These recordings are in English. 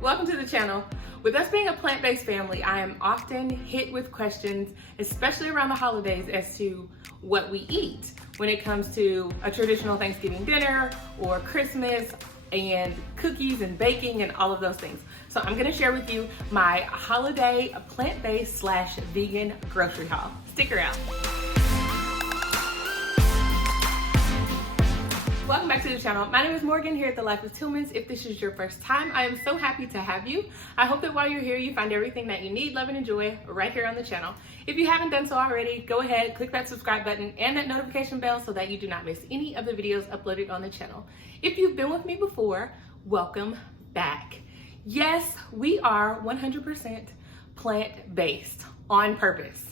Welcome to the channel. With us being a plant-based family, I am often hit with questions, especially around the holidays, as to what we eat when it comes to a traditional Thanksgiving dinner or Christmas and cookies and baking and all of those things. So I'm gonna share with you my holiday plant-based / vegan grocery haul. Stick around. Welcome back to the channel. My name is Morgan here at The Life of Tillmans. If this is your first time, I am so happy to have you. I hope that while you're here, you find everything that you need, love, and enjoy right here on the channel. If you haven't done so already, go ahead, click that subscribe button and that notification bell so that you do not miss any of the videos uploaded on the channel. If you've been with me before, welcome back. Yes, we are 100% plant-based on purpose.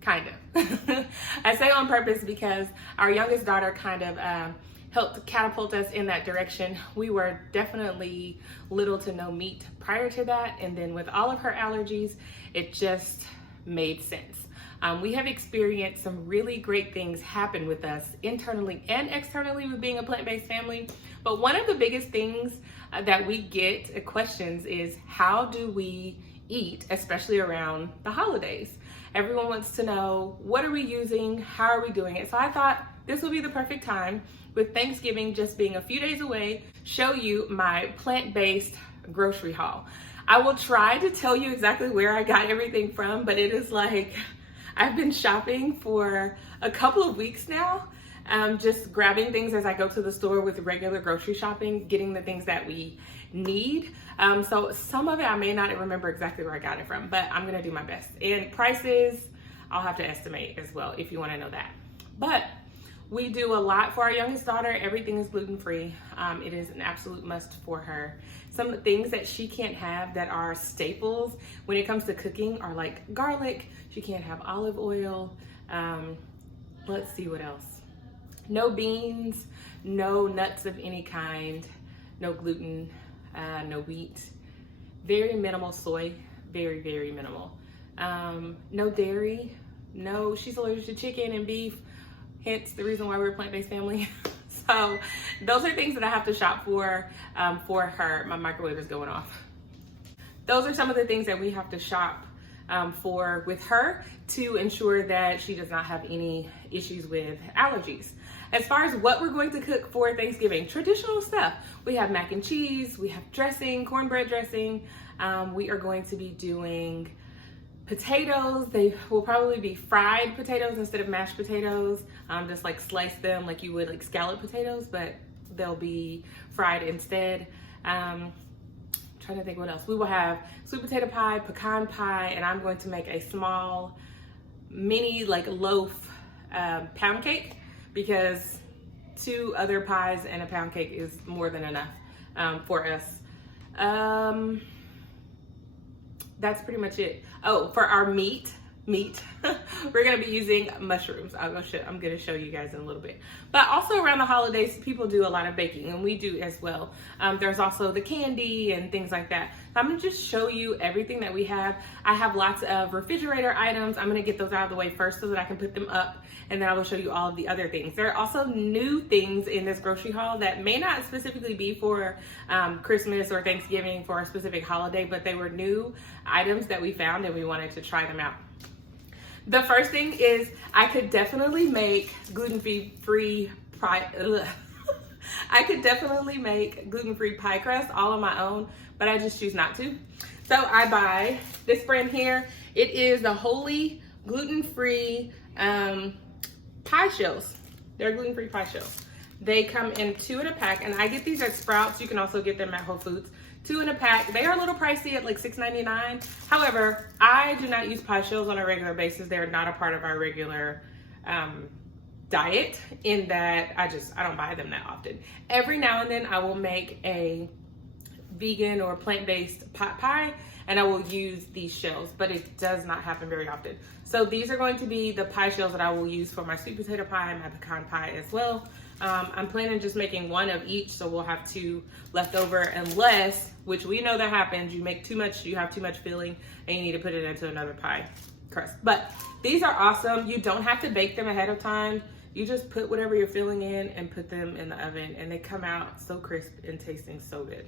Kind of. I say on purpose because our youngest daughter kind of helped catapult us in that direction. We were definitely little to no meat prior to that, and then with all of her allergies, it just made sense. We have experienced some really great things happen with us internally and externally with being a plant-based family, but one of the biggest things that we get questions is, how do we eat, especially around the holidays? Everyone wants to know, what are we using? How are we doing it? So I thought this would be the perfect time, with Thanksgiving just being a few days away, show you my plant-based grocery haul. I will try to tell you exactly where I got everything from, but it is like, I've been shopping for a couple of weeks now, just grabbing things as I go to the store with regular grocery shopping, getting the things that we need. So some of it I may not remember exactly where I got it from, but I'm gonna do my best. And prices, I'll have to estimate as well if you wanna know that. But we do a lot for our youngest daughter. Everything is gluten-free. It is an absolute must for her. Some things that she can't have that are staples when it comes to cooking are like garlic. She can't have olive oil. Let's see what else. No beans, no nuts of any kind, no gluten, no wheat. Very minimal soy, very, very minimal. No dairy, no, she's allergic to chicken and beef. Hence the reason why we're a plant-based family. So those are things that I have to shop for her. My microwave is going off. Those are some of the things that we have to shop for with her to ensure that she does not have any issues with allergies. As far as what we're going to cook for Thanksgiving, traditional stuff. We have mac and cheese, we have dressing, cornbread dressing. We are going to be doing potatoes. They will probably be fried potatoes instead of mashed potatoes. Just like slice them like you would like scallop potatoes, but they'll be fried instead. Trying to think what else. We will have sweet potato pie, pecan pie, and I'm going to make a small mini like loaf pound cake, because 2 other pies and a pound cake is more than enough for us. That's pretty much it. Oh, for our meat, we're gonna be using mushrooms. I'm gonna show you guys in a little bit. But also around the holidays, people do a lot of baking, and we do as well. There's also the candy and things like that. I'm gonna just show you everything that we have. I have lots of refrigerator items. I'm gonna get those out of the way first so that I can put them up, and then I will show you all of the other things. There are also new things in this grocery haul that may not specifically be for Christmas or Thanksgiving for a specific holiday, but they were new items that we found and we wanted to try them out. The first thing is, I could definitely make gluten-free pie. I could definitely make gluten-free pie crust all on my own, but I just choose not to. So I buy this brand here. It is the Holy gluten-free pie shells. They're gluten-free pie shells. They come in 2 in a pack, and I get these at Sprouts. You can also get them at Whole Foods. 2 in a pack. They are a little pricey at like $6.99. However, I do not use pie shells on a regular basis. They're not a part of our regular diet, in that I don't buy them that often. Every now and then I will make a vegan or plant-based pot pie, and I will use these shells, but it does not happen very often. So these are going to be the pie shells that I will use for my sweet potato pie and my pecan pie as well. I'm planning just making 1 of each, so we'll have 2 left over, unless, which we know that happens, you make too much, you have too much filling, and you need to put it into another pie crust. But these are awesome. You don't have to bake them ahead of time. You just put whatever you're filling in and put them in the oven, and they come out so crisp and tasting so good.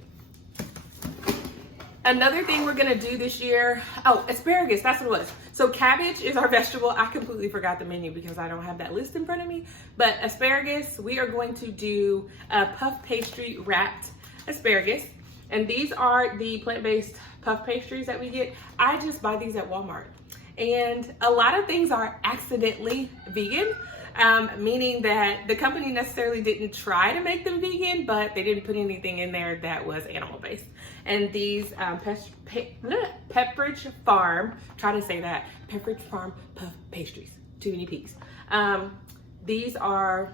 Another thing we're gonna do this year, oh, asparagus, that's what it was. So cabbage is our vegetable. I completely forgot the menu because I don't have that list in front of me. But asparagus, we are going to do a puff pastry wrapped asparagus. And these are the plant-based puff pastries that we get. I just buy these at Walmart. And a lot of things are accidentally vegan, meaning that the company necessarily didn't try to make them vegan, but they didn't put anything in there that was animal-based. And these Pepperidge Farm, try to say that, Pepperidge Farm puff pastries, too many P's. These are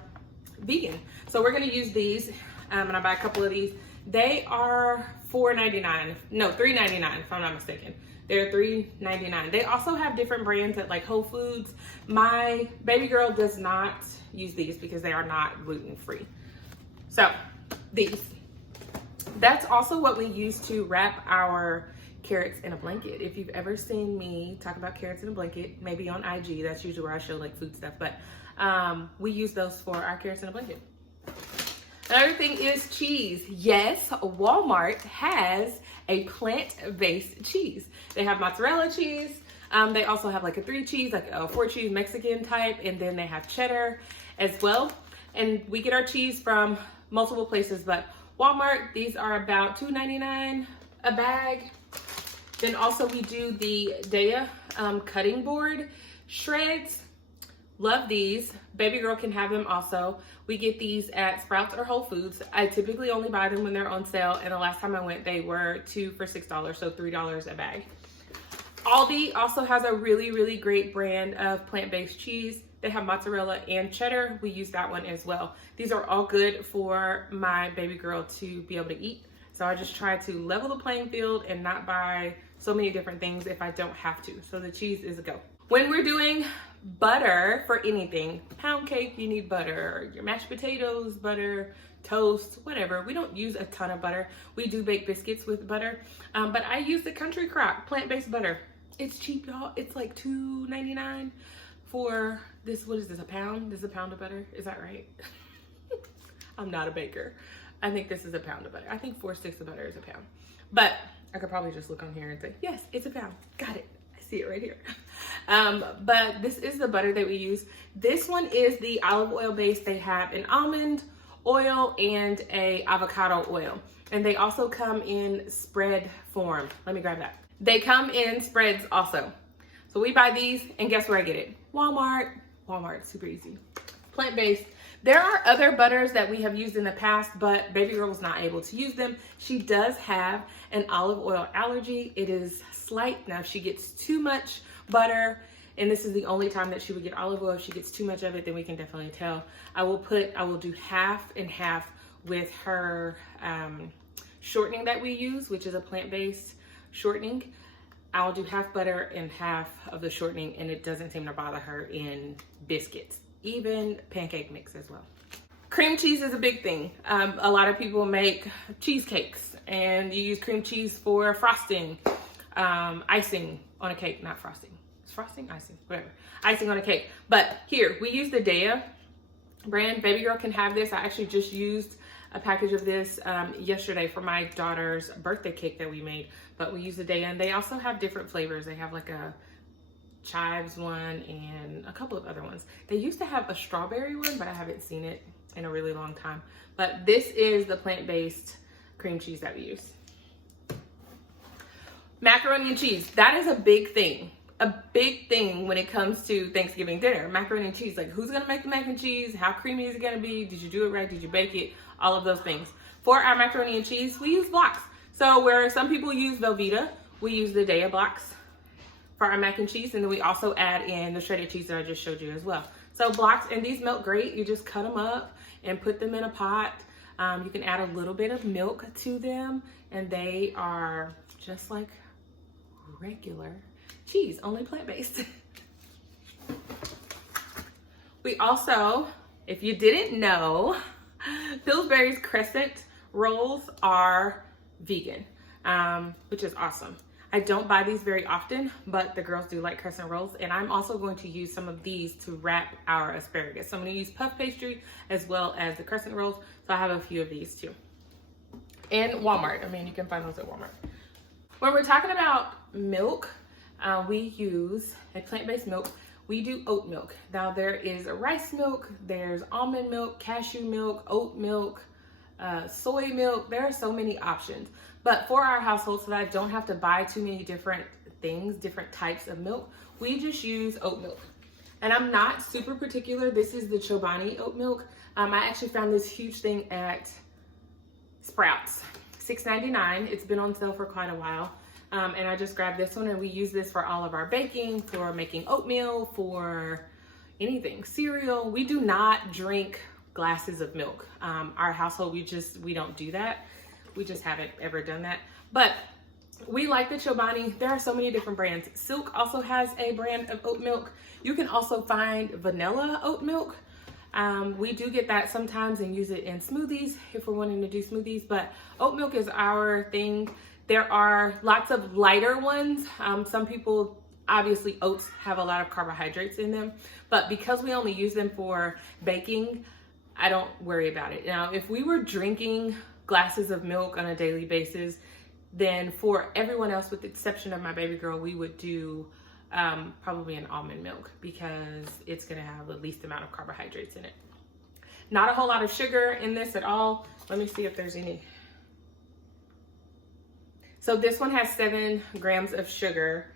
vegan. So we're gonna use these, and I buy a couple of these. They are $4.99, no, $3.99 if I'm not mistaken. They're $3.99. They also have different brands at like Whole Foods. My baby girl does not use these because they are not gluten-free. So these, that's also what we use to wrap our carrots in a blanket. If you've ever seen me talk about carrots in a blanket, maybe on IG, that's usually where I show like food stuff, but we use those for our carrots in a blanket. Another thing is cheese. Yes, Walmart has a plant-based cheese. They have mozzarella cheese. They also have like a 3 cheese, like a 4 cheese Mexican type, and then they have cheddar as well. And we get our cheese from multiple places, but Walmart, these are about $2.99 a bag. Then also we do the Daya cutting board shreds. Love these. Baby girl can have them also. We get these at Sprouts or Whole Foods. I typically only buy them when they're on sale, and the last time I went, they were 2 for $6, so $3 a bag. Aldi also has a really, really great brand of plant-based cheese. They have mozzarella and cheddar. We use that one as well. These are all good for my baby girl to be able to eat. So I just try to level the playing field and not buy so many different things if I don't have to. So the cheese is a go. When we're doing butter for anything, pound cake, you need butter, your mashed potatoes, butter, toast, whatever. We don't use a ton of butter. We do bake biscuits with butter, but I use the Country Crock plant-based butter. It's cheap, y'all. It's like $2.99 for this. What is this, a pound? This is a pound of butter, is that right? I'm not a baker. I think this is a pound of butter. I think 4 sticks of butter is a pound, but I could probably just look on here and say, yes, it's a pound, got it. See it right here. But this is the butter that we use. This one is the olive oil base. They have an almond oil and a avocado oil, and they also come in spread form. Let me grab that. They come in spreads also. So we buy these, and guess where I get it? Walmart. Walmart, super easy. Plant-based. There are other butters that we have used in the past, but baby girl was not able to use them. She does have an olive oil allergy. It is slight. Now, if she gets too much butter, and this is the only time that she would get olive oil, if she gets too much of it, then we can definitely tell. I will do half and half with her shortening that we use, which is a plant-based shortening. I'll do half butter and half of the shortening, and it doesn't seem to bother her in biscuits, even pancake mix as well. Cream cheese is a big thing. A lot of people make cheesecakes, and you use cream cheese for frosting, icing on a cake, not frosting. It's frosting, icing, whatever. Icing on a cake. But here, we use the Daya brand. Baby girl can have this. I actually just used a package of this yesterday for my daughter's birthday cake that we made, but we use the Daya, and they also have different flavors. They have like a chives one and a couple of other ones. They used to have a strawberry one, but I haven't seen it in a really long time. But this is the plant-based cream cheese that we use. Macaroni and cheese, that is a big thing. A big thing when it comes to Thanksgiving dinner. Macaroni and cheese, like who's gonna make the mac and cheese? How creamy is it gonna be? Did you do it right? Did you bake it? All of those things. For our macaroni and cheese, we use blocks. So where some people use Velveeta, we use the Daya blocks for our mac and cheese, and then we also add in the shredded cheese that I just showed you as well. So blocks, and these melt great. You just cut them up and put them in a pot. You can add a little bit of milk to them, and they are just like regular cheese, only plant-based. We also, if you didn't know, Pillsbury's crescent rolls are vegan, which is awesome. I don't buy these very often, but the girls do like crescent rolls, and I'm also going to use some of these to wrap our asparagus. So I'm going to use puff pastry as well as the crescent rolls, so I have a few of these too. And Walmart, I mean, you can find those at Walmart. When we're talking about milk, we use a plant-based milk. We do oat milk. Now there is a rice milk, there's almond milk, cashew milk, oat milk, soy milk. There are so many options. But for our household, so that I don't have to buy too many different things, different types of milk, we just use oat milk. And I'm not super particular. This is the Chobani oat milk. I actually found this huge thing at Sprouts, $6.99. It's been on sale for quite a while. And I just grabbed this one, and we use this for all of our baking, for making oatmeal, for anything, cereal. We do not drink glasses of milk. Our household, we don't do that. We just haven't ever done that. But we like the Chobani. There are so many different brands. Silk also has a brand of oat milk. You can also find vanilla oat milk. We do get that sometimes and use it in smoothies if we're wanting to do smoothies, but oat milk is our thing. There are lots of lighter ones. Some people, obviously oats have a lot of carbohydrates in them, but because we only use them for baking, I don't worry about it. Now, if we were drinking glasses of milk on a daily basis, then for everyone else, with the exception of my baby girl, we would do probably an almond milk because it's gonna have the least amount of carbohydrates in it. Not a whole lot of sugar in this at all. Let me see if there's any. So this one has 7 grams of sugar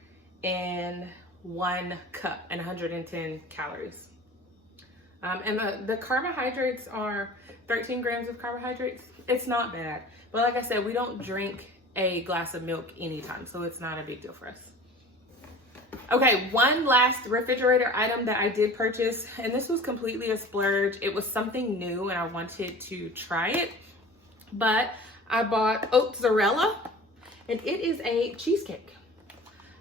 in 1 cup and 110 calories. And the carbohydrates are 13 grams of carbohydrates. It's not bad. But like I said, we don't drink a glass of milk anytime, so it's not a big deal for us. Okay, one last refrigerator item that I did purchase, and this was completely a splurge. It was something new and I wanted to try it, but I bought Oatzarella, and it is a cheesecake.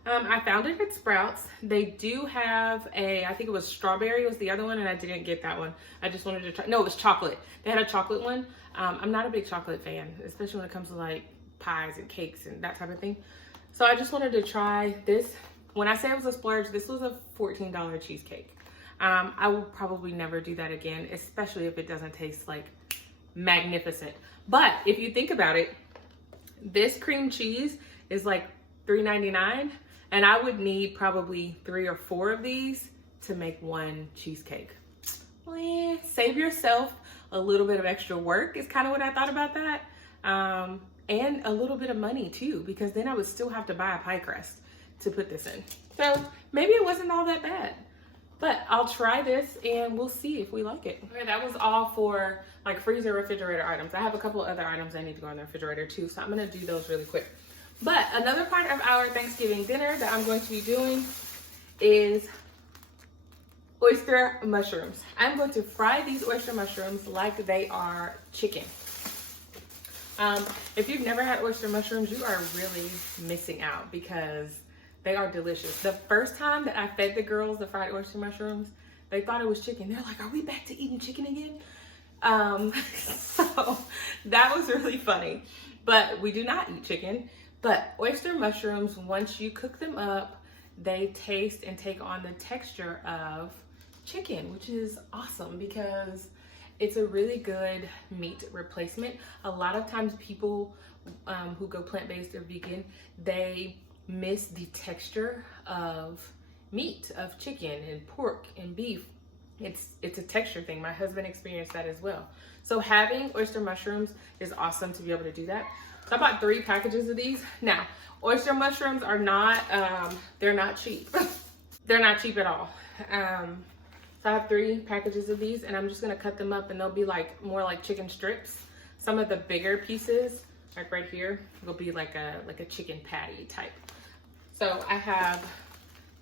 I found it at Sprouts. They do have I think it was strawberry was the other one, and I didn't get that one. I just wanted to try, no, it was chocolate. They had a chocolate one. I'm not a big chocolate fan, especially when it comes to like pies and cakes and that type of thing. So I just wanted to try this. When I say it was a splurge, this was a $14 cheesecake. I will probably never do that again, especially if it doesn't taste like magnificent. But if you think about it, this cream cheese is like $3.99, and I would need probably 3 or 4 of these to make one cheesecake. Well, save yourself a little bit of extra work is kind of what I thought about that. And a little bit of money too, because then I would still have to buy a pie crust to put this in. So maybe it wasn't all that bad, but I'll try this and we'll see if we like it. Okay, that was all for like freezer refrigerator items. I have a couple other items I need to go in the refrigerator too, so I'm gonna do those really quick. But another part of our Thanksgiving dinner that I'm going to be doing is oyster mushrooms. I'm going to fry these oyster mushrooms like they are chicken. If you've never had oyster mushrooms, you are really missing out because they are delicious. The first time that I fed the girls the fried oyster mushrooms, they thought it was chicken. They're like, are we back to eating chicken again? So that was really funny. But we do not eat chicken. But oyster mushrooms, once you cook them up, they taste and take on the texture of chicken, which is awesome because it's a really good meat replacement. A lot of times people who go plant-based or vegan, they miss the texture of meat, of chicken and pork and beef. It's a texture thing. My husband experienced that as well. So having oyster mushrooms is awesome to be able to do that. So I bought 3 packages of these. Now, oyster mushrooms are not, they're not cheap. They're not cheap at all. So I have 3 packages of these, and I'm just gonna cut them up, and they'll be like more like chicken strips. Some of the bigger pieces, like right here, will be like a chicken patty type. So I have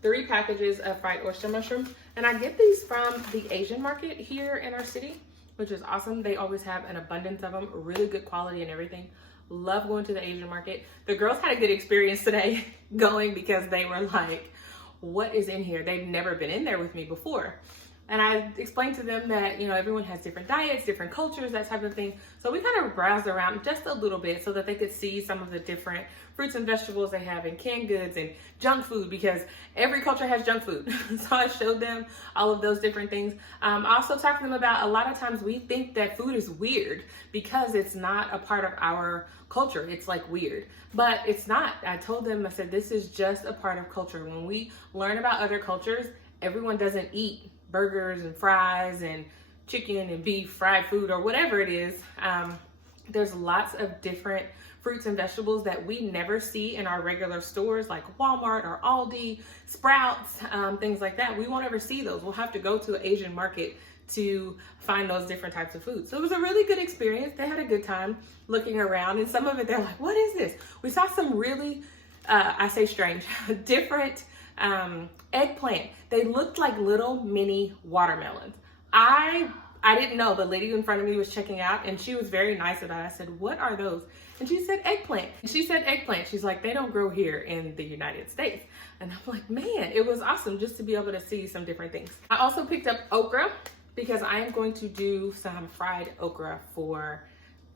3 packages of fried oyster mushrooms, and I get these from the Asian market here in our city, which is awesome. They always have an abundance of them, really good quality and everything. Love going to the Asian market. The girls had a good experience today going because they were like, what is in here? They've never been in there with me before. And I explained to them that, you know, everyone has different diets, different cultures, that type of thing. So we kind of browsed around just a little bit so that they could see some of the different fruits and vegetables they have in canned goods and junk food, because every culture has junk food. So I showed them all of those different things. I also talked to them about, a lot of times we think that food is weird because it's not a part of our culture. It's like weird, but it's not. I told them, I said, this is just a part of culture. When we learn about other cultures, everyone doesn't eat burgers and fries and chicken and beef, fried food, or whatever it is. There's lots of different fruits and vegetables that we never see in our regular stores like Walmart or Aldi, Sprouts, things like that. We won't ever see those. We'll have to go to an Asian market to find those different types of food. So it was a really good experience. They had a good time looking around, and some of it they're like, what is this? We saw some really, I say strange, different eggplant. They looked like little mini watermelons. I didn't know. The lady in front of me was checking out, and she was very nice about it. I said, what are those? And she said eggplant. And she said eggplant. She's like, they don't grow here in the United States. And I'm like, man, it was awesome just to be able to see some different things. I also picked up okra because I am going to do some fried okra for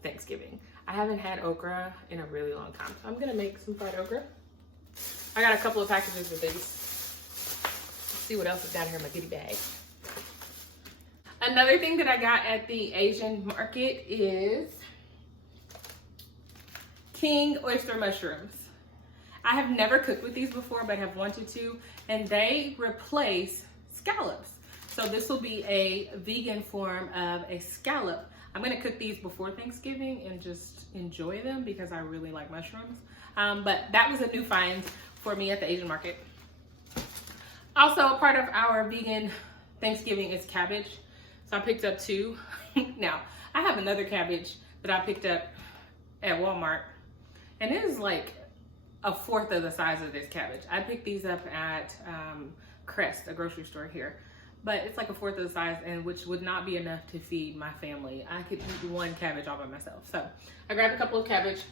Thanksgiving. I haven't had okra in a really long time, so I'm gonna make some fried okra. I got a couple of packages of these. Let's see what else is down here in my goodie bag. Another thing that I got at the Asian market is King Oyster Mushrooms. I have never cooked with these before, but have wanted to, and they replace scallops. So this will be a vegan form of a scallop. I'm gonna cook these before Thanksgiving and just enjoy them because I really like mushrooms. But that was a new find for me at the Asian market. Also, a part of our vegan Thanksgiving is cabbage. So I picked up 2. Now, I have another cabbage that I picked up at Walmart, and it is like a fourth of the size of this cabbage. I picked these up at Crest, a grocery store here, but it's like a fourth of the size, and which would not be enough to feed my family. I could eat 1 cabbage all by myself. So I grabbed a couple of cabbage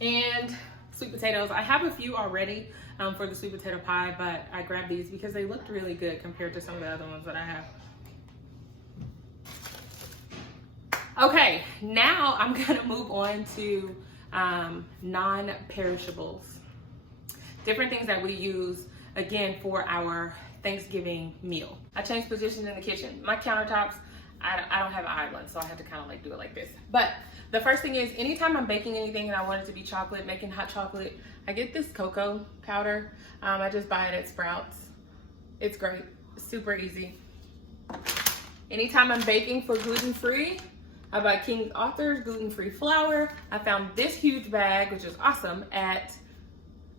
and sweet potatoes. I have a few already for the sweet potato pie, but I grabbed these because they looked really good compared to some of the other ones that I have. Okay, now I'm gonna move on to non-perishables. Different things that we use, again, for our Thanksgiving meal. I changed positions in the kitchen. My countertops, I don't have an island, so I have to kind of like do it like this. But the first thing is, anytime I'm baking anything and I want it to be chocolate, making hot chocolate, I get this cocoa powder. I just buy it at Sprouts. It's great, super easy. Anytime I'm baking for gluten-free, I buy King Author's gluten-free flour. I found this huge bag, which is awesome, at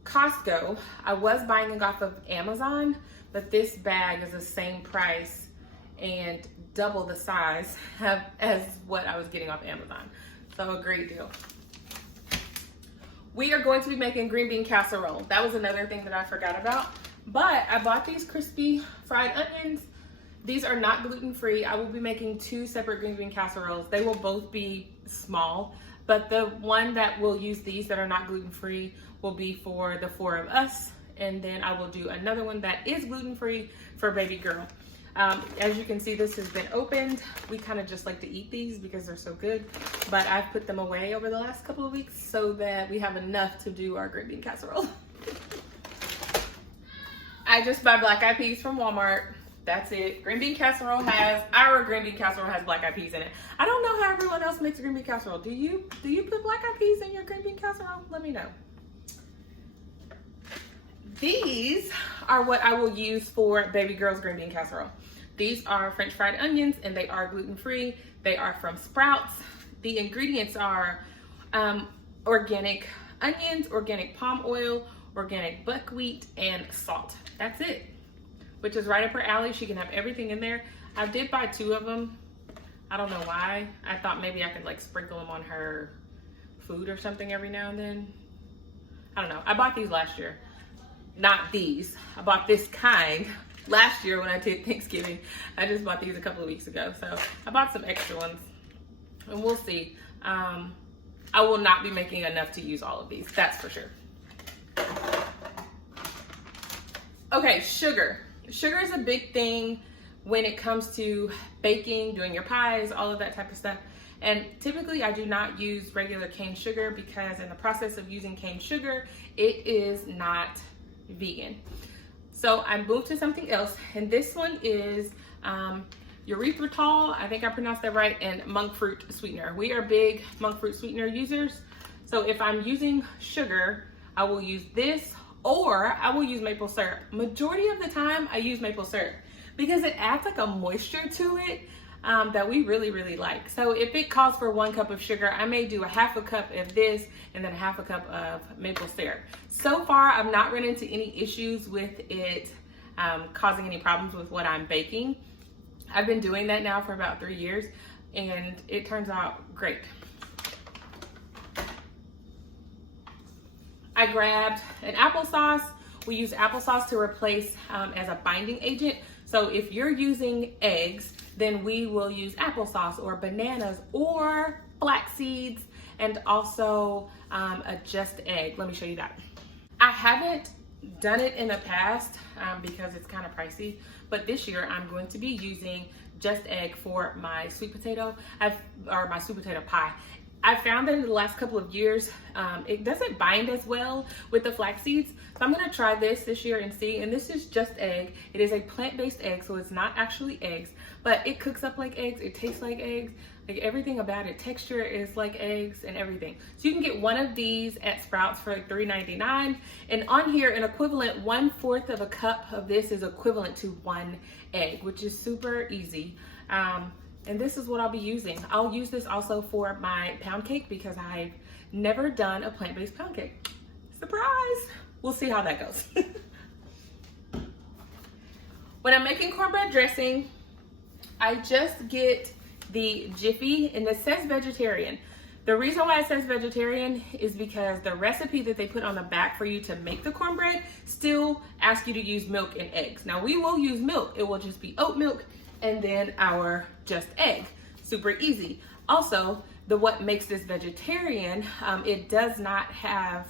Costco. I was buying it off of Amazon, but this bag is the same price and double the size as what I was getting off Amazon. So a great deal. We are going to be making green bean casserole. That was another thing that I forgot about. But I bought these crispy fried onions. These are not gluten-free. I will be making 2 separate green bean casseroles. They will both be small, but the one that will use these that are not gluten-free will be for the 4 of us. And then I will do another one that is gluten-free for baby girl. As you can see, this has been opened. We kind of just like to eat these because they're so good, but I've put them away over the last couple of weeks so that we have enough to do our green bean casserole. I just buy black eyed peas from Walmart. That's it. Our green bean casserole has black eyed peas in it. I don't know how everyone else makes green bean casserole. Do you put black eyed peas in your green bean casserole? Let me know. These are what I will use for baby girl's green bean casserole. These are French fried onions, and they are gluten-free. They are from Sprouts. The ingredients are organic onions, organic palm oil, organic buckwheat, and salt. That's it, which is right up her alley. She can have everything in there. I did buy 2 of them. I don't know why. I thought maybe I could like sprinkle them on her food or something every now and then. I don't know. I bought these last year. Not these. I bought this kind last year when I did Thanksgiving. I just bought these a couple of weeks ago. So I bought some extra ones, and we'll see. I will not be making enough to use all of these. That's for sure. Okay, sugar. Sugar is a big thing when it comes to baking, doing your pies, all of that type of stuff. And typically I do not use regular cane sugar because in the process of using cane sugar, it is not vegan. So I moved to something else, and this one is erythritol, I think I pronounced that right, and monk fruit sweetener. We are big monk fruit sweetener users. So if I'm using sugar, I will use this, or I will use maple syrup. Majority of the time I use maple syrup because it adds like a moisture to it that we really like. So if it calls for 1 cup of sugar, I may do a half a cup of this and then a half a cup of maple syrup. So far, I've not run into any issues with it causing any problems with what I'm baking. I've been doing that now for about 3 years and it turns out great. I grabbed an applesauce. We use applesauce to replace as a binding agent. So if you're using eggs, then we will use applesauce or bananas or flax seeds and also a just egg. Let me show you that. I haven't done it in the past because it's kind of pricey, but this year I'm going to be using just egg for my sweet potato or my sweet potato pie. I found that in the last couple of years, it doesn't bind as well with the flax seeds. So I'm gonna try this year and see, and this is just egg. It is a plant-based egg, so it's not actually eggs, but it cooks up like eggs, it tastes like eggs, like everything about it. Texture is like eggs and everything. So you can get one of these at Sprouts for like $3.99. And on here, an equivalent 1/4 of a cup of this is equivalent to 1 egg, which is super easy. And this is what I'll be using. I'll use this also for my pound cake because I've never done a plant-based pound cake. Surprise! We'll see how that goes. When I'm making cornbread dressing, I just get the Jiffy, and it says vegetarian. The reason why it says vegetarian is because the recipe that they put on the back for you to make the cornbread still asks you to use milk and eggs. Now we will use milk. It will just be oat milk and then our just egg. Super easy. Also, what makes this vegetarian, it does not have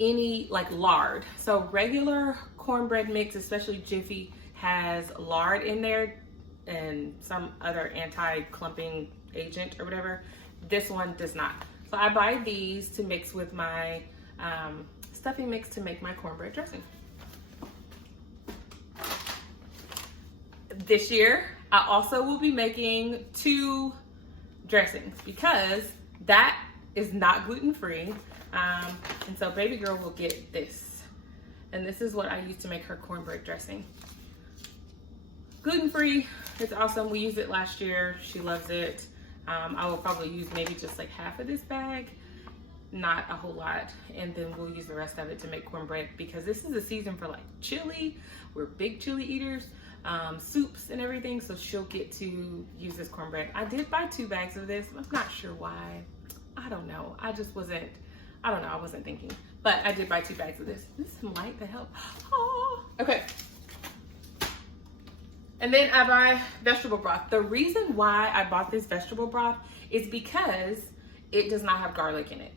any like lard. So regular cornbread mix, especially Jiffy, has lard in there and some other anti-clumping agent or whatever. This one does not. So I buy these to mix with my stuffing mix to make my cornbread dressing. This year, I also will be making 2 dressings because that is not gluten-free. And so baby girl will get this. And this is what I use to make her cornbread dressing. Gluten-free, it's awesome. We used it last year. She loves it. I will probably use maybe just like half of this bag, not a whole lot. And then we'll use the rest of it to make cornbread because this is a season for like chili. We're big chili eaters, soups and everything. So she'll get to use this cornbread. I did buy 2 bags of this. I'm not sure why. I don't know. I wasn't thinking. But I did buy 2 bags of this. This is some light to help. Oh, okay. And then I buy vegetable broth. The reason why I bought this vegetable broth is because it does not have garlic in it.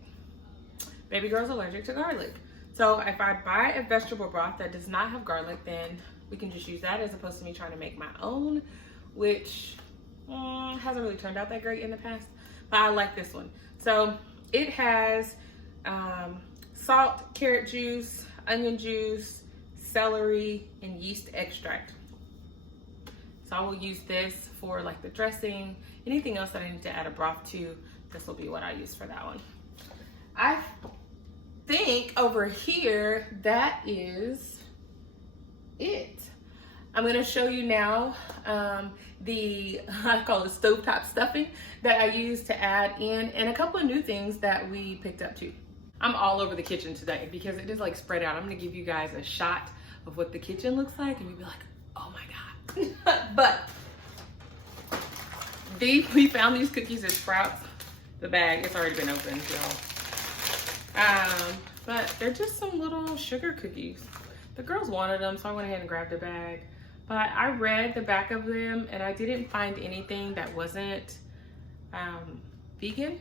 Baby girl's allergic to garlic. So if I buy a vegetable broth that does not have garlic, then we can just use that as opposed to me trying to make my own, which hasn't really turned out that great in the past, but I like this one. So it has salt, carrot juice, onion juice, celery, and yeast extract. So I will use this for like the dressing, anything else that I need to add a broth to, this will be what I use for that one. I think over here, that is it. I'm gonna show you now I call it stovetop stuffing that I use to add in, and a couple of new things that we picked up too. I'm all over the kitchen today because it is like spread out. I'm gonna give you guys a shot of what the kitchen looks like and you'll be like, oh my God. But we found these cookies at Sprouts. The bag, it's already been opened, y'all. But they're just some little sugar cookies. The girls wanted them, so I went ahead and grabbed a bag. But I read the back of them and I didn't find anything that wasn't vegan.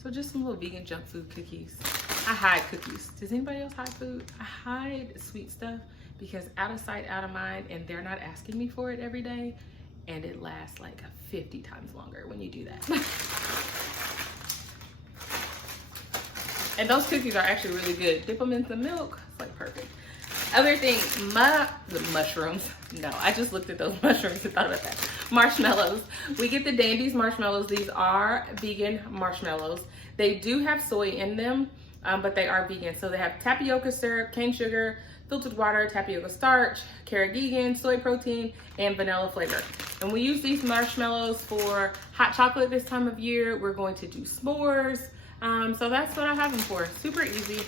So just some little vegan junk food cookies. I hide cookies. Does anybody else hide food? I hide sweet stuff because out of sight, out of mind, and they're not asking me for it every day, and it lasts like 50 times longer when you do that. And those cookies are actually really good. Dip them in some milk, it's like perfect. Other thing, the mushrooms. No, I just looked at those mushrooms and thought about that. Marshmallows. We get the Dandies marshmallows. These are vegan marshmallows. They do have soy in them, but they are vegan. So they have tapioca syrup, cane sugar, filtered water, tapioca starch, carrageenan, soy protein, and vanilla flavor. And we use these marshmallows for hot chocolate this time of year. We're going to do s'mores. So that's what I have them for. Super easy.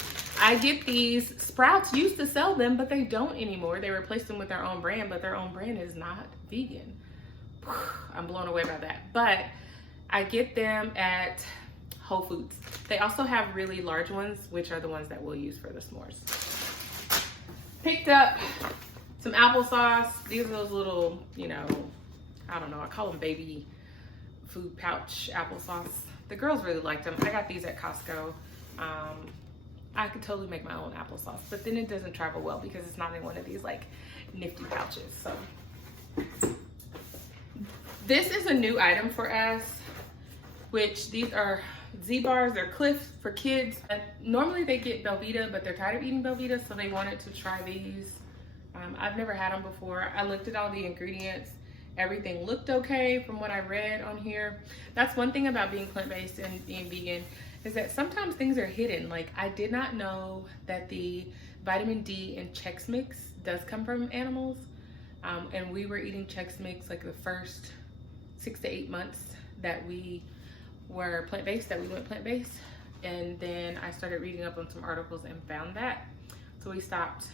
I get these. Sprouts used to sell them, but they don't anymore. They replaced them with their own brand, but their own brand is not vegan. I'm blown away by that. But I get them at Whole Foods. They also have really large ones, which are the ones that we'll use for the s'mores. Picked up some applesauce. These are those little, you know, I don't know, I call them baby food pouch applesauce. The girls really liked them. I got these at Costco. I could totally make my own applesauce, but then it doesn't travel well because it's not in one of these like nifty pouches. So this is a new item for us, which these are Z-bars. They're Cliff for kids. Normally they get Belvita, but they're tired of eating Belvita, so they wanted to try these. I've never had them before. I looked at all the ingredients. Everything looked okay from what I read on here. That's one thing about being plant-based and being vegan, is that sometimes things are hidden. Like, I did not know that the vitamin D in Chex Mix does come from animals. And we were eating Chex Mix like the first 6 to 8 months that we were plant-based, that we went plant-based. And then I started reading up on some articles and found that. So we stopped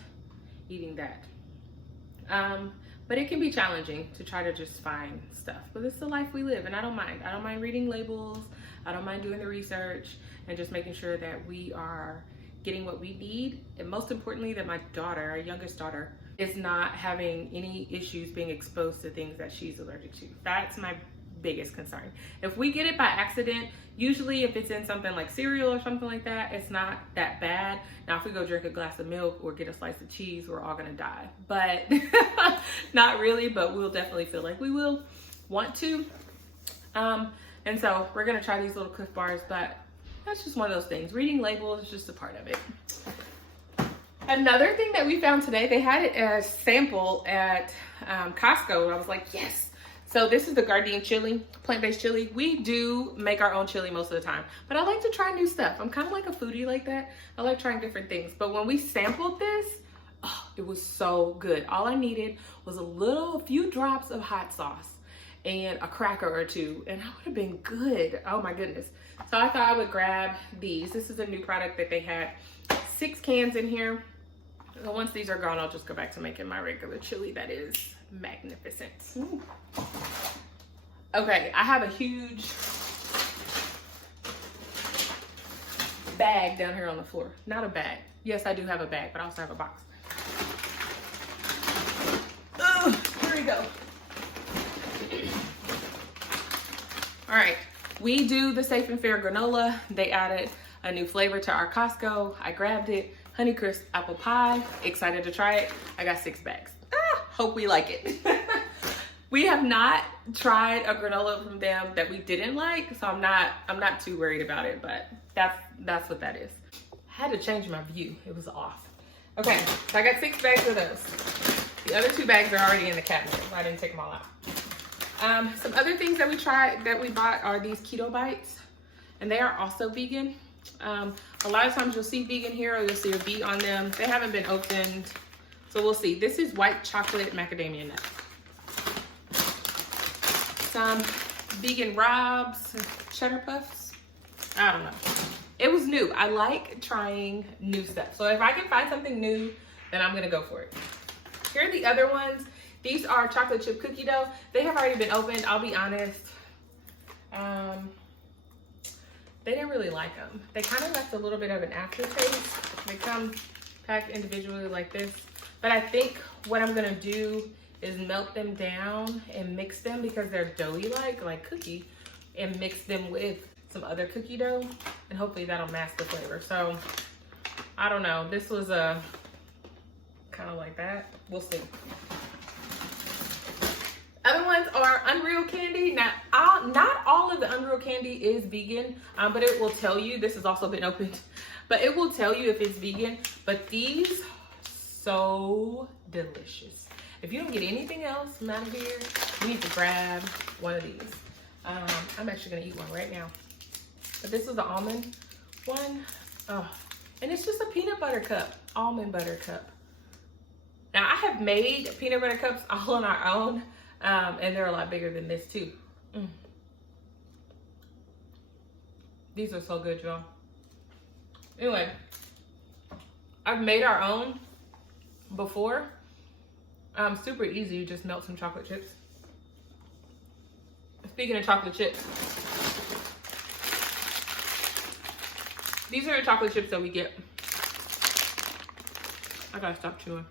eating that. But it can be challenging to try to just find stuff. But it's the life we live, and I don't mind. I don't mind reading labels. I don't mind doing the research and just making sure that we are getting what we need. And most importantly, that my daughter, our youngest daughter, is not having any issues being exposed to things that she's allergic to. That's my biggest concern. If we get it by accident, usually if it's in something like cereal or something like that, it's not that bad. Now if we go drink a glass of milk or get a slice of cheese, we're all gonna die. But not really, but we'll definitely feel like we will want to. And so we're gonna try these little Cliff Bars, but that's just one of those things. Reading labels is just a part of it. Another thing that we found today, they had it as sample at Costco. I was like, yes. So this is the Gardein chili, plant-based chili. We do make our own chili most of the time, but I like to try new stuff. I'm kind of like a foodie like that. I like trying different things. But when we sampled this, oh, it was so good. All I needed was a few drops of hot sauce and a cracker or two, and I would have been good. Oh my goodness. So I thought I would grab these. This is a new product that they had. 6 cans in here. So once these are gone, I'll just go back to making my regular chili that is magnificent. Ooh. Okay, I have a huge bag down here on the floor. Not a bag. Yes, I do have a bag, but I also have a box. Oh, here we go. All right, we do the Safe and Fair granola. They added a new flavor to our Costco. I grabbed it. Honeycrisp apple pie. Excited to try it. I got 6 bags. Hope we like it. We have not tried a granola from them that we didn't like, so I'm not too worried about it, but that's what that is. I had to change my view. It was off. Okay, so I got 6 bags of those. The other 2 bags are already in the cabinet. I didn't take them all out. Some other things that we bought are these keto bites, and they are also vegan. A lot of times you'll see vegan here, or you'll see a V on them. They haven't been opened, so we'll see. This is white chocolate macadamia nuts. Some vegan Robs, cheddar puffs. I don't know. It was new. I like trying new stuff. So if I can find something new, then I'm gonna go for it. Here are the other ones. These are chocolate chip cookie dough. They have already been opened, I'll be honest. They didn't really like them. They kind of left a little bit of an aftertaste. They come packed individually like this. But I think what I'm gonna do is melt them down and mix them, because they're doughy like cookie, and mix them with some other cookie dough, and hopefully that'll mask the flavor. So I don't know, this was a kind of like that. We'll see. Other ones are Unreal candy. Now, not all of the Unreal candy is vegan, but it will tell you. This has also been opened, but it will tell you if it's vegan. But these, so delicious. If you don't get anything else from out of here, you need to grab one of these. I'm actually gonna eat one right now. But this is the almond one. Oh, and it's just a peanut butter cup, almond butter cup. Now, I have made peanut butter cups all on our own. And they're a lot bigger than this too. These are so good, y'all. Anyway, I've made our own before. Super easy. You just melt some chocolate chips. Speaking of chocolate chips, these are the chocolate chips that we get. I gotta stop chewing.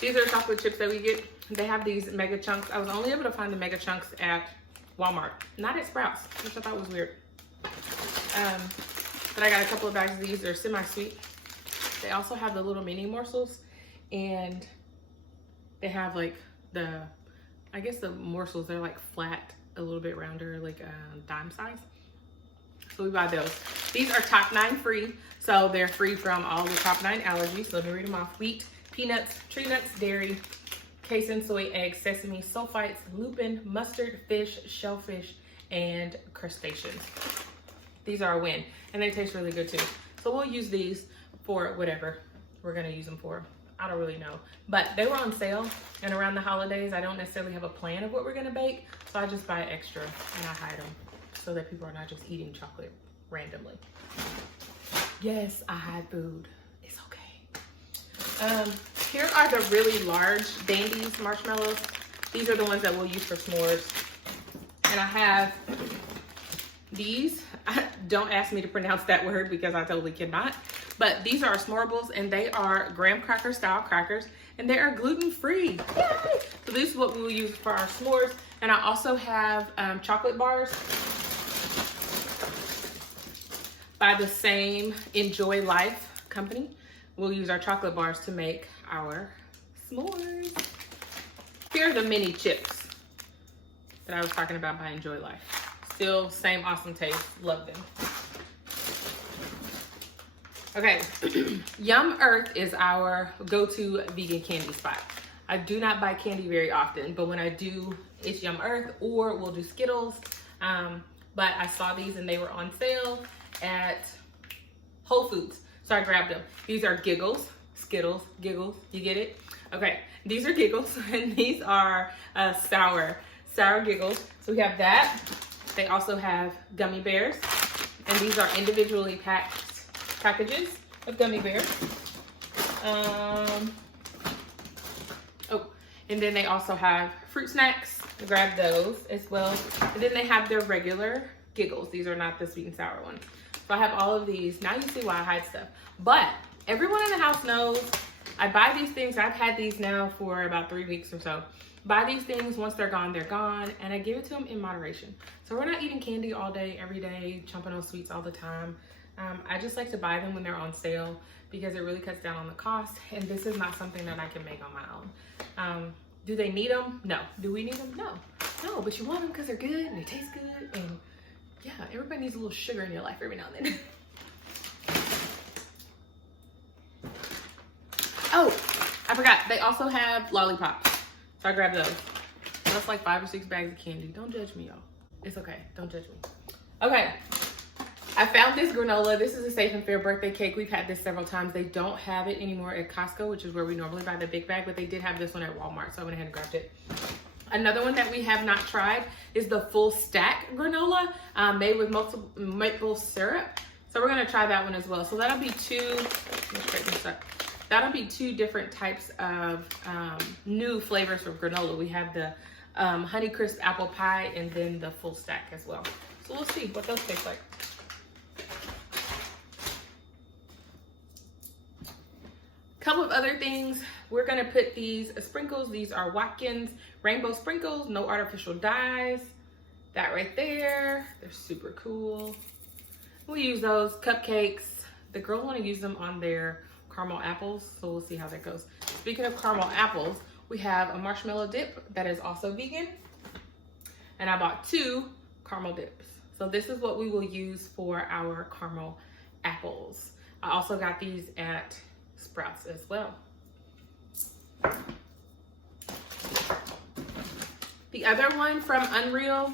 These are the chocolate chips that we get. They have these mega chunks. I was only able to find the mega chunks at Walmart, not at Sprouts, which I thought was weird. But I got a couple of bags of these. They're semi-sweet. They also have the little mini morsels, and they have like I guess the morsels, they're like flat, a little bit rounder, like dime size. So we buy those. These are top 9 free, so they're free from all the top 9 allergies. So let me read them off. Wheat, peanuts, tree nuts, dairy, casein, soy, eggs, sesame, sulfites, lupin, mustard, fish, shellfish, and crustaceans. These are a win, and they taste really good too. So we'll use these for whatever we're gonna use them for. I don't really know, but they were on sale, and around the holidays, I don't necessarily have a plan of what we're gonna bake, so I just buy extra and I hide them so that people are not just eating chocolate randomly. Yes, I hide food. It's okay. Here are the really large Dandies marshmallows. These are the ones that we'll use for s'mores. And I have these. Don't ask me to pronounce that word because I totally cannot. But these are s'moreables, and they are graham cracker style crackers, and they are gluten-free. Yay! So this is what we will use for our s'mores. And I also have chocolate bars by the same Enjoy Life company. We'll use our chocolate bars to make our s'mores. Here are the mini chips that I was talking about by Enjoy Life. Still same awesome taste, love them. Okay, Yum Earth is our go-to vegan candy spot. I do not buy candy very often, but when I do, it's Yum Earth, or we'll do Skittles. But I saw these and they were on sale at Whole Foods, so I grabbed them. These are Giggles, Skittles, Giggles, you get it? Okay, these are Giggles, and these are sour Giggles. So we have that. They also have gummy bears, and these are individually packed packages of gummy bears. And then they also have fruit snacks. Grab those as well. And then they have their regular Giggles. These are not the sweet and sour ones. So I have all of these. Now you see why I hide stuff. But everyone in the house knows I buy these things. I've had these now for about 3 weeks or so. Buy these things, once they're gone, and I give it to them in moderation. So we're not eating candy all day, every day, chomping on sweets all the time. I just like to buy them when they're on sale because it really cuts down on the cost, and this is not something that I can make on my own. Do they need them? No. Do we need them? No, but you want them because they're good and they taste good, and yeah, everybody needs a little sugar in your life every now and then. Oh, I forgot, they also have lollipops. So I grabbed those. That's like 5 or 6 bags of candy. Don't judge me, y'all. It's okay. Don't judge me. Okay. I found this granola. This is a Safe and Fair birthday cake. We've had this several times. They don't have it anymore at Costco, which is where we normally buy the big bag, but they did have this one at Walmart, so I went ahead and grabbed it. Another one that we have not tried is the full stack granola made with maple syrup. So we're gonna try that one as well. So that'll be that'll be 2 different types of new flavors for granola. We have the Honey Crisp apple pie and then the full stack as well. So we'll see what those taste like. Couple of other things. We're gonna put these sprinkles. These are Watkins rainbow sprinkles, no artificial dyes. That right there, they're super cool. We use those cupcakes. The girls wanna use them on their caramel apples, so we'll see how that goes. Speaking of caramel apples, we have a marshmallow dip that is also vegan, and I bought 2 caramel dips. So this is what we will use for our caramel apples. I also got these at Sprouts as well. The other one from Unreal,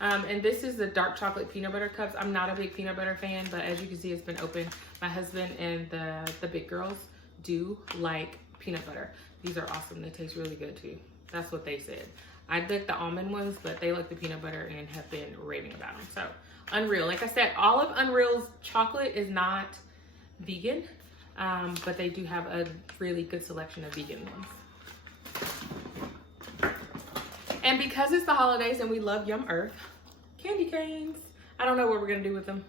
and this is the dark chocolate peanut butter cups. I'm not a big peanut butter fan, but as you can see, it's been open. My husband and the big girls do like peanut butter. These are awesome. They taste really good too. That's what they said. I like the almond ones, but they like the peanut butter and have been raving about them. So Unreal, like I said, all of Unreal's chocolate is not vegan, but they do have a really good selection of vegan ones. And because it's the holidays and we love Yum Earth, candy canes. I don't know what we're gonna do with them.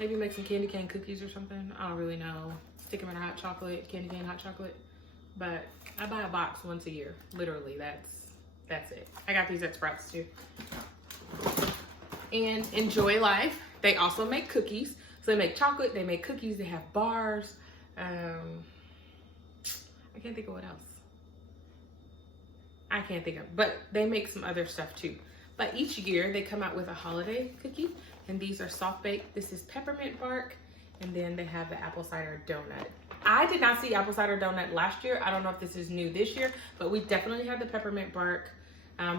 Maybe make some candy cane cookies or something. I don't really know. Stick them in a hot chocolate, candy cane hot chocolate. But I buy a box once a year. Literally, that's it. I got these at Sprouts too. And Enjoy Life, they also make cookies. So they make chocolate, they make cookies, they have bars. I can't think of what else. I can't think of, but they make some other stuff too. But each year they come out with a holiday cookie, and these are soft baked. This is peppermint bark, and then they have the apple cider donut. I did not see apple cider donut last year. I don't know if this is new this year, but we definitely have the peppermint bark.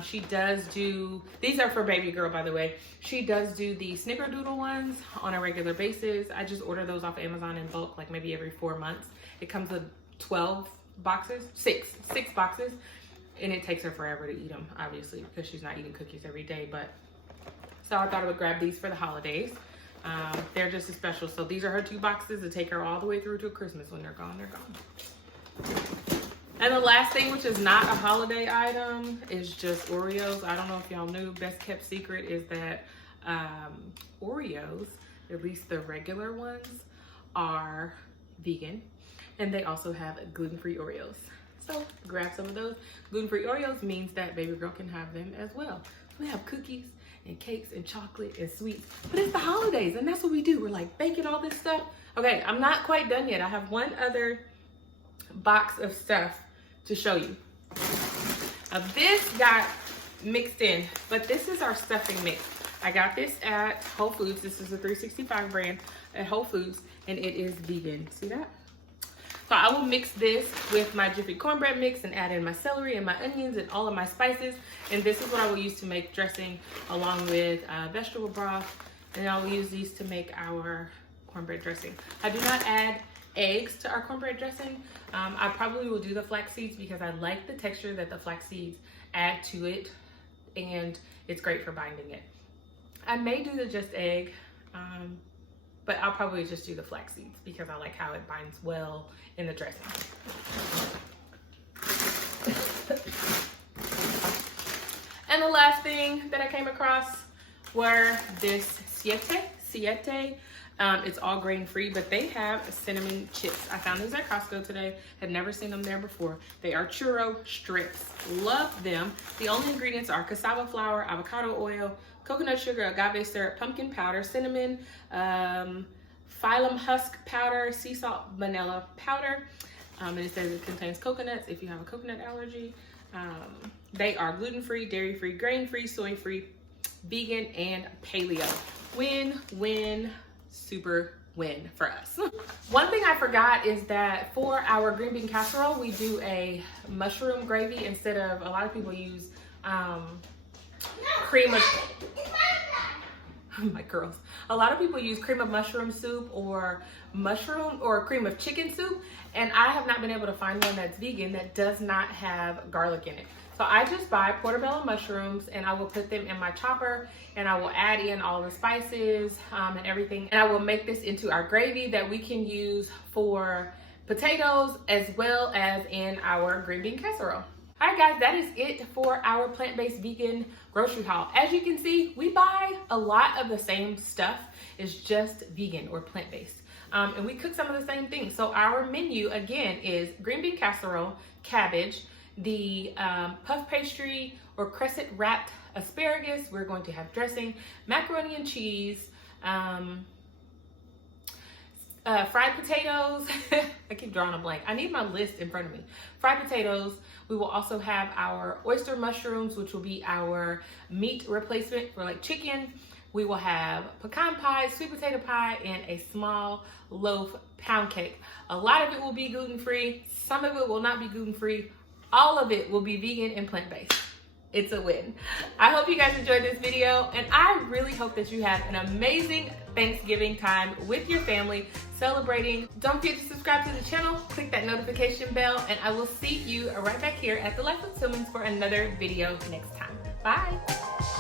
She does do, these are for baby girl, by the way. She does do the snickerdoodle ones on a regular basis. I just order those off Amazon in bulk, like maybe every 4 months. It comes with 12 boxes, six boxes. And it takes her forever to eat them, obviously, because she's not eating cookies every day. But so I thought I would grab these for the holidays. They're just as special. So these are her 2 boxes to take her all the way through to Christmas. When they're gone, they're gone. And the last thing, which is not a holiday item, is just Oreos. I don't know if y'all knew, best kept secret is that Oreos, at least the regular ones, are vegan. And they also have gluten-free Oreos. So grab some of those. Gluten-free Oreos means that baby girl can have them as well. We have cookies and cakes and chocolate and sweets, but it's the holidays and that's what we do. We're like baking all this stuff. Okay, I'm not quite done yet. I have one other box of stuff to show you. This got mixed in, but this is our stuffing mix. I got this at Whole Foods. This is a 365 brand at Whole Foods, and it is vegan. See that? So I will mix this with my Jiffy cornbread mix and add in my celery and my onions and all of my spices. And this is what I will use to make dressing along with vegetable broth. And I will use these to make our cornbread dressing. I do not add eggs to our cornbread dressing. I probably will do the flax seeds because I like the texture that the flax seeds add to it. And it's great for binding it. I may do the just egg. But I'll probably just do the flax seeds because I like how it binds well in the dressing. And the last thing that I came across were this Siete. It's all grain free, but they have cinnamon chips. I found these at Costco today. Had never seen them there before. They are churro strips. Love them. The only ingredients are cassava flour, avocado oil, coconut sugar, agave syrup, pumpkin powder, cinnamon, phylum husk powder, sea salt, vanilla powder. And it says it contains coconuts if you have a coconut allergy. They are gluten-free, dairy-free, grain-free, soy-free, vegan, and paleo. Win, super win for us. One thing I forgot is that for our green bean casserole, we do a mushroom gravy instead of, a lot of people use cream of, my girls. A lot of people use cream of mushroom soup or cream of chicken soup, and I have not been able to find one that's vegan that does not have garlic in it. So I just buy portobello mushrooms and I will put them in my chopper and I will add in all the spices and everything. And I will make this into our gravy that we can use for potatoes as well as in our green bean casserole. All right guys, that is it for our plant-based vegan grocery haul. As you can see, we buy a lot of the same stuff. It's just vegan or plant-based. And we cook some of the same things. So our menu again is green bean casserole, cabbage, the puff pastry or crescent wrapped asparagus. We're going to have dressing, macaroni and cheese, fried potatoes. I keep drawing a blank. I need my list in front of me. Fried potatoes. We will also have our oyster mushrooms, which will be our meat replacement for like chicken. We will have pecan pie, sweet potato pie, and a small loaf pound cake. A lot of it will be gluten-free. Some of it will not be gluten-free. All of it will be vegan and plant-based. It's a win. I hope you guys enjoyed this video, and I really hope that you have an amazing Thanksgiving time with your family celebrating. Don't forget to subscribe to the channel, click that notification bell, and I will see you right back here at The Life of Tillmans for another video next time. Bye.